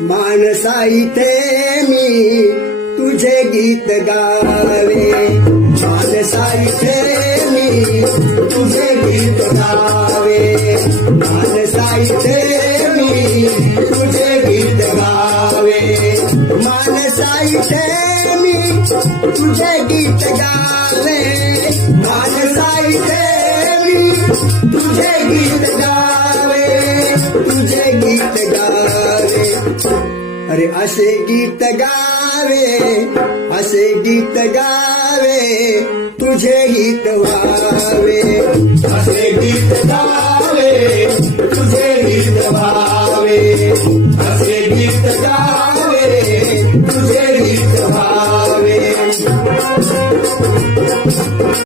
मानसा इथे मी तुझे गीत गावे, मानसा इथे मी तुझे गीत गावे, मानसा इथे मी तुझे गीत गावे, मानसा इथे मी तुझे गीत गावे, मानसा इथे मी तुझे गीत गावे, तुझे गीत गावे. अरे असे गीत गावे, असे गीत गावे, तुझे गीत व्हावे, असे गीत गावे, तुझे गीत व्हावे.